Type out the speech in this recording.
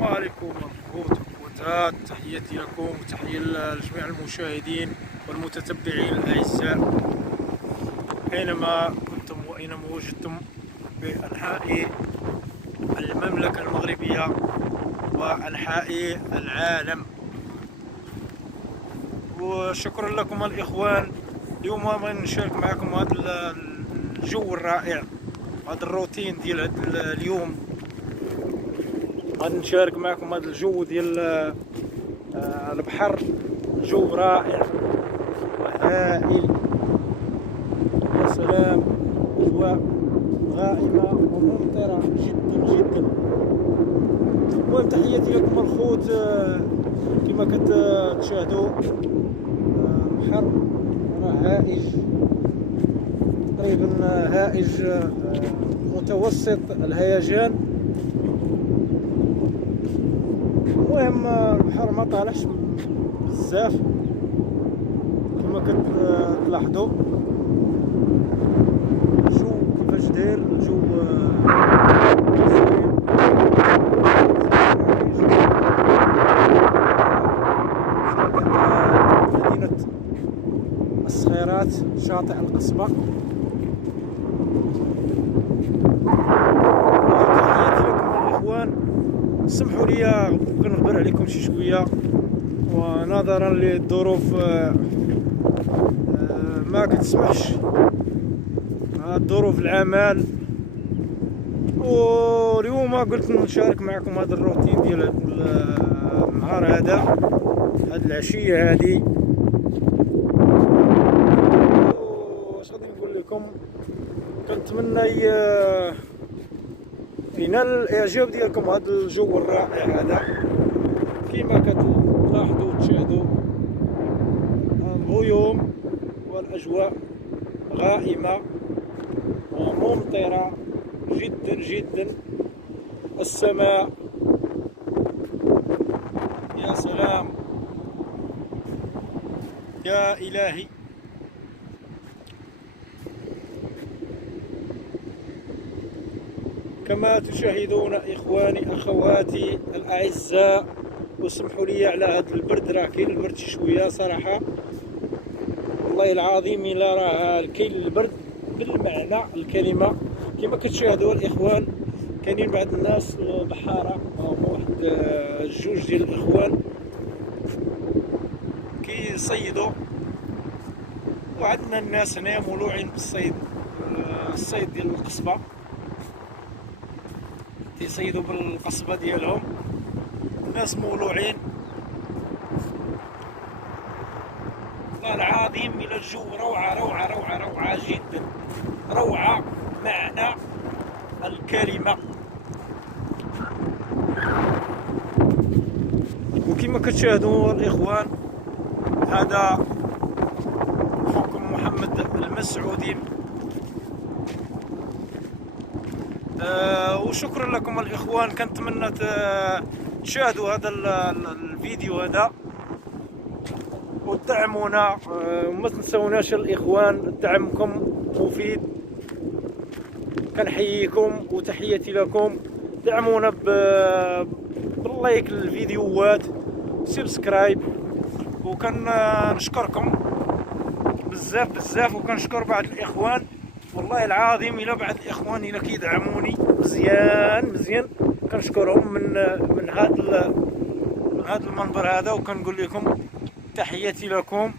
السلام عليكم الأخوات والأخوات، تحياتي لكم وتحية لجميع المشاهدين والمتتبعين الأعزاء أينما كنتم وأينما وجدتم بأنحاء المملكة المغربية وأنحاء العالم. وشكرا لكم الإخوان. اليوم غادي نشارك معكم هذا الجو الرائع، هذا الروتين ديال هذا اليوم. غادي نشارك معكم هذا الجو ديال البحر، جو رائع وهائل. يا سلام، اجواء غائمه وممطره جدا جدا. المهم تحياتي لكم الخوت. كما كتشاهدوا البحر راه هائج، تقريبا هائج متوسط الهيجان. المهم البحر ما طالعش بزاف كما كتلاحظوا. الجو كيفاش داير، الجو زوين. مدينة الصخيرات، شاطئ القصبة. تحياتي لكم الإخوان. سمحوا لي كنخبر عليكم شي شويه، ونظرا للظروف ما كتسمحش، ظروف العمل. واليوم قلت نشارك معكم هذا الروتين ديال النهار هذا، هاد العشيه هذه. واش غادي نقول لكم، كنتمنى ينال الاعجاب ديالكم هذا الجو الرائع هذا. كما كتلاحظوا وتشاهدوا الغيوم والاجواء غائمه وممطره جدا جدا. السماء يا سلام، يا الهي. كما تشاهدون إخواني أخواتي الأعزاء، وسمحوا لي على هذا البرد، راه كاين البرد شوية صراحة، والله العظيم إلا راه كاين البرد بالمعنى الكلمة. كما كتشاهدوا الإخوان، كاينين بعض الناس بحارة، واحد جوج ديال الإخوان كيصيدوا، وعندنا الناس هنا مولوعين بالصيد، الصيد ديال القصبة، يصيدوا بالقصبة ديالهم. الناس مولوعين والله العظيم الى الجو روعة روعة روعة روعة جدا، روعة معنى الكلمة. وكما كتشاهدوا الإخوان، هذا حكم محمد المسعودي. وشكرا لكم الإخوان. كنتمنى تشاهدوا هذا الفيديو هذا وتدعمونا، وما تنسوناش الإخوان، دعمكم مفيد. كنحييكم وتحياتي لكم. دعمونا باللايك للفيديوهات، سبسكرايب. وكنشكركم بزاف بزاف، وكنشكر بعض الإخوان والله العظيم الى بعض الاخوان الى كيدعموني مزيان مزيان. كنشكرهم من هذا المنبر هذا، وكنقول لكم تحياتي لكم.